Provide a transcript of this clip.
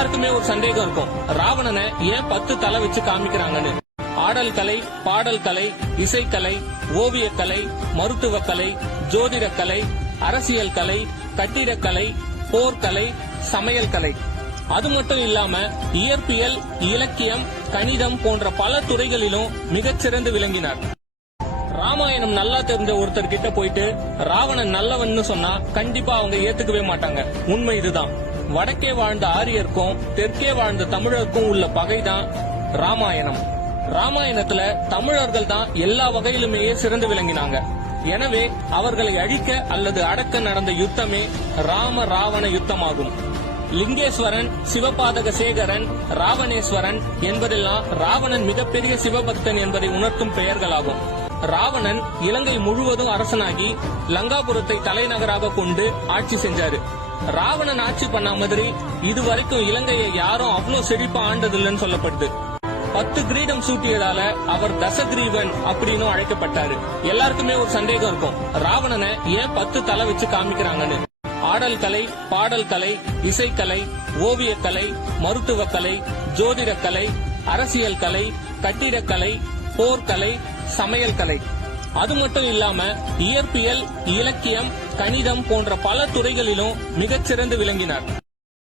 எல்லாருக்குமே ஒரு சந்தேகம் இருக்கும். ராவணனை ஏன் பத்து தலை வச்சு காமிக்கிறாங்கன்னு? ஆடல் கலை பாடல் கலை இசைக்கலை ஓவியக்கலை மருத்துவக்கலை ஜோதிடக்கலை அரசியல் கலை கட்டிடக்கலை போர்க்கலை சமையல் கலை. அது மட்டும் இல்லாம இயற்பியல் இலக்கியம் கணிதம் போன்ற பல துறைகளிலும் மிகச்சிறந்து விளங்கினார். ராமாயணம் நல்லா தெரிஞ்ச ஒருத்தர் கிட்ட போயிட்டு ராவணன் நல்லவன்னு சொன்னா கண்டிப்பா அவங்க ஏத்துக்கவே மாட்டாங்க. உண்மை இதுதான். வடக்கே வாழ்ந்த ஆரியருக்கும் தெற்கே வாழ்ந்த தமிழருக்கும் உள்ள பகைதான் ராமாயணம். ராமாயணத்துல தமிழர்கள் தான் எல்லா வகையிலுமே சிறந்து விளங்கினாங்க. எனவே அவர்களை அழிக்க அல்லது அடக்க நடந்த யுத்தமே ராம ராவண யுத்தமாகும். லிங்கேஸ்வரன் சிவபாதக சேகரன் ராவணேஸ்வரன் என்பதெல்லாம் ராவணன் மிகப்பெரிய சிவபக்தன் என்பதை உணர்த்தும் பெயர்களாகும். ராவணன் இலங்கை முழுவதும் அரசனாகி லங்காபுரத்தை தலைநகராக கொண்டு ஆட்சி செஞ்சாரு. ராவணன் ஆட்சி பண்ண மாதிரி இதுவரைக்கும் இலங்கையை யாரும் அவ்வளவு செழிப்பா ஆண்டதில்லைன்னு சொல்லப்படுது. பத்து கிரீடம் சூட்டியதால அவர் தசகிரீவன் அப்படின்னு அழைக்கப்பட்டாரு. எல்லாருக்குமே ஒரு சந்தேகம் இருக்கும். ராவணனை ஏன் பத்து தலை வச்சு காமிக்கிறாங்கன்னு? ஆடல் கலை பாடல் கலை இசைக்கலை ஓவியக்கலை மருத்துவக்கலை ஜோதிடக்கலை அரசியல் கலை கட்டிடக்கலை போர்க்கலை சமையல் கலை. அது மட்டும் இல்லாம இயற்பியல் இலக்கியம் கணிதம் போன்ற பல துறைகளிலும் மிகச்சிறந்து விளங்கினார்.